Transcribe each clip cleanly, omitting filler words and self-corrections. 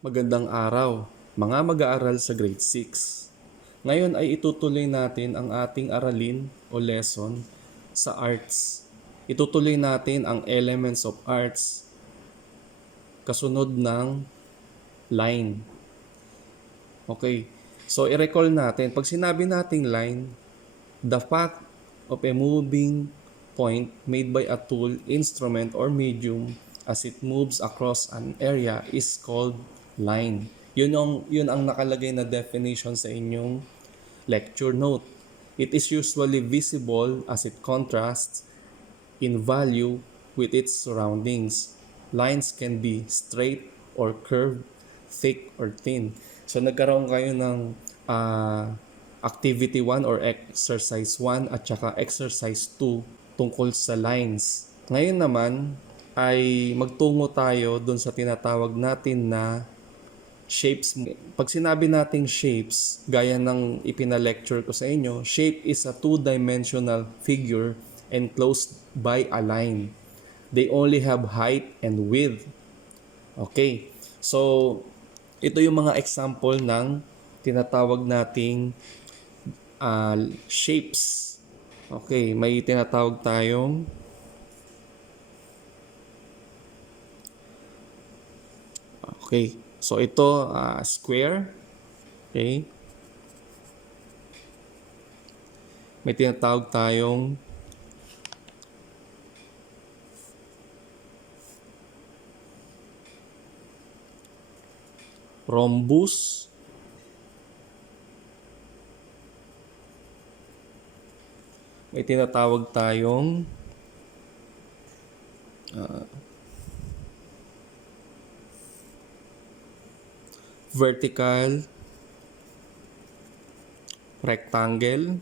Magandang araw, mga mag-aaral sa grade 6. Ngayon ay itutuloy natin ang ating aralin o lesson sa arts. Itutuloy natin ang elements of arts kasunod ng line. Okay, so i-recall natin. Pag sinabi nating line, the fact of a moving point made by a tool, instrument, or medium as it moves across an area is called line. Yun ang nakalagay na definition sa inyong lecture note. It is usually visible as it contrasts in value with its surroundings. Lines can be straight or curved, thick or thin. So nagkaroon kayo ng activity 1 or exercise 1 at saka exercise 2 tungkol sa lines. Ngayon naman ay magtungo tayo dun sa tinatawag natin na shapes. Pag sinabi nating shapes, gaya ng ipina-lecture ko sa inyo, shape is a two-dimensional figure enclosed by a line. They only have height and width. Okay. So, ito yung mga example ng tinatawag nating shapes. Okay, may tinatawag tayong okay. So ito square. Okay. May tinatawag tayong rhombus. May tinatawag tayong vertical rectangle,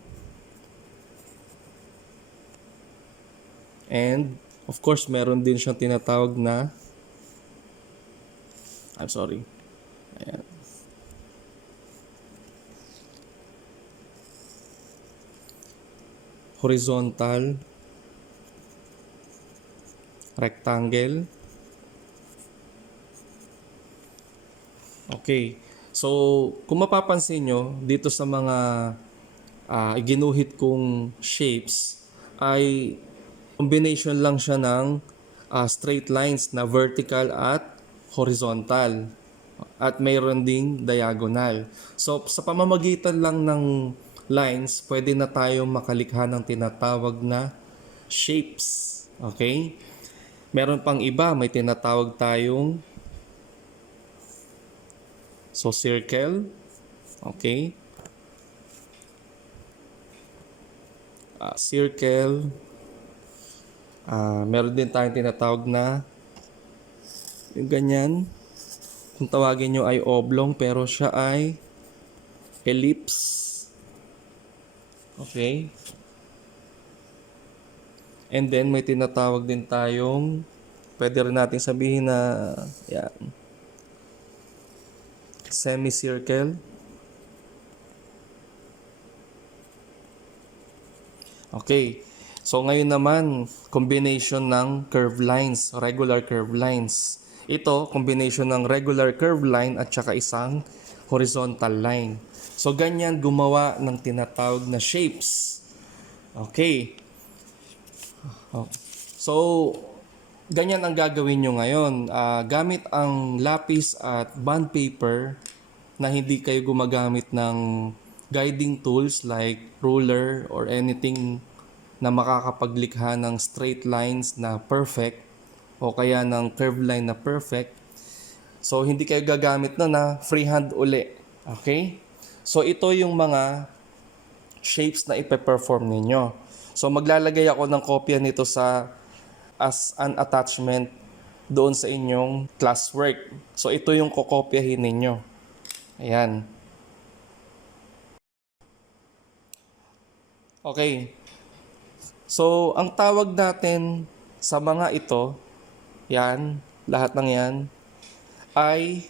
and of course meron din siyang tinatawag na ayan, horizontal rectangle. Okay. So, kung mapapansin nyo, dito sa mga ginuhit kong shapes, ay combination lang siya ng straight lines na vertical at horizontal. At mayroon ding diagonal. So, sa pamamagitan lang ng lines, pwede na tayo makalikha ng tinatawag na shapes. Okay? Meron pang iba, may tinatawag tayong circle. Okay? Circle. Meron din tayong tinatawag na yung ganyan. Kung tawagin nyo ay oblong, pero siya ay ellipse. Okay? And then may tinatawag din tayong, pwede rin natin sabihin na yan, semicircle. Okay. So ngayon naman, combination ng curved lines, regular curved lines. Ito, combination ng regular curved line at saka isang horizontal line. So ganyan gumawa ng tinatawag na shapes. Okay. So, ganyan ang gagawin nyo ngayon. Gamit ang lapis at bond paper na hindi kayo gumagamit ng guiding tools like ruler or anything na makakapaglikha ng straight lines na perfect o kaya ng curved line na perfect. So, hindi kayo gagamit na freehand uli. Okay? So, ito yung mga shapes na ipe-perform ninyo. So, maglalagay ako ng kopya nito as an attachment doon sa inyong classwork. So, ito yung kokopyahin ninyo. Ayan. Okay. So, ang tawag natin sa mga ito, yan, lahat ng yan, ay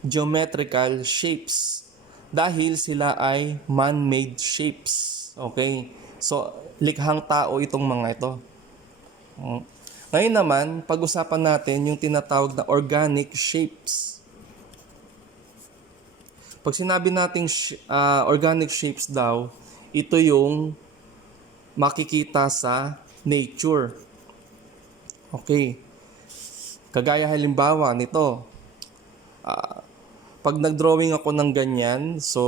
geometrical shapes. Dahil sila ay man-made shapes. Okay? So, likhang tao itong mga ito. Ngayon naman, pag-usapan natin yung tinatawag na organic shapes. Pag sinabi nating organic shapes daw, ito yung makikita sa nature. Okay. Kagaya halimbawa nito, pag nag-drawing ako ng ganyan, so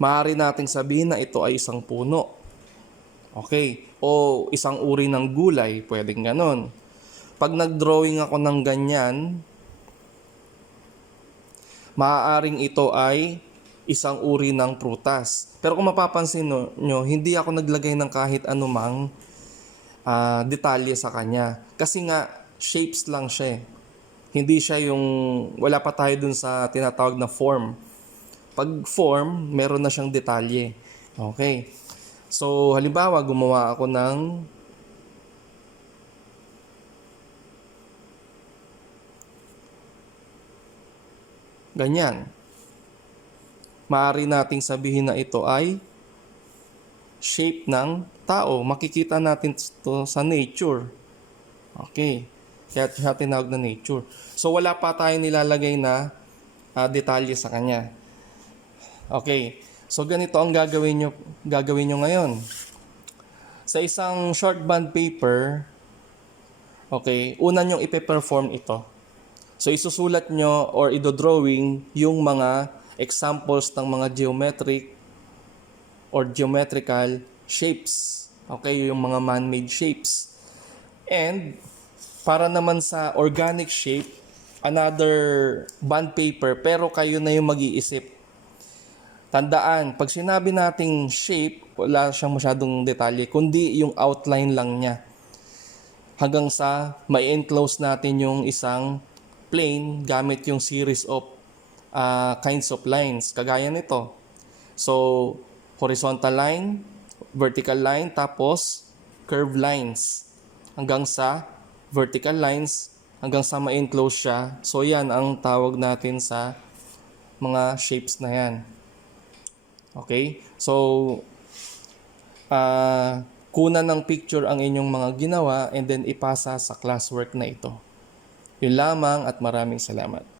maaari nating sabihin na ito ay isang puno. Okay. O isang uri ng gulay, pwedeng ganon. Pag nag-drawing ako ng ganyan, maaaring ito ay isang uri ng prutas. Pero kung mapapansin nyo, hindi ako naglagay ng kahit anumang detalye sa kanya. Kasi nga, shapes lang siya. Hindi siya yung, wala pa tayo dun sa tinatawag na form. Pag form, meron na siyang detalye. Okay. So, halimbawa, gumawa ako ng ganyan. Maaari nating sabihin na ito ay shape ng tao. Makikita natin ito sa nature. Okay. Kaya siya tinawag na nature. So, wala pa tayo nilalagay na detalye sa kanya. Okay. So, ganito ang gagawin nyo ngayon. Sa isang short bond paper, okay, una nyong ipe-perform ito. So, isusulat nyo or idodrawing yung mga examples ng mga geometric or geometrical shapes. Okay, yung mga man-made shapes. And, para naman sa organic shape, another bond paper, pero kayo na yung mag-iisip. Tandaan, pag sinabi nating shape, wala siyang masyadong detalye, kundi yung outline lang niya. Hanggang sa may enclose natin yung isang plane gamit yung series of kinds of lines. Kagaya nito. So, horizontal line, vertical line, tapos curved lines. Hanggang sa vertical lines, hanggang sa ma-enclose siya. So, yan ang tawag natin sa mga shapes na yan. Okay? So, kunan ng picture ang inyong mga ginawa and then ipasa sa classwork na ito. Yun lamang at maraming salamat.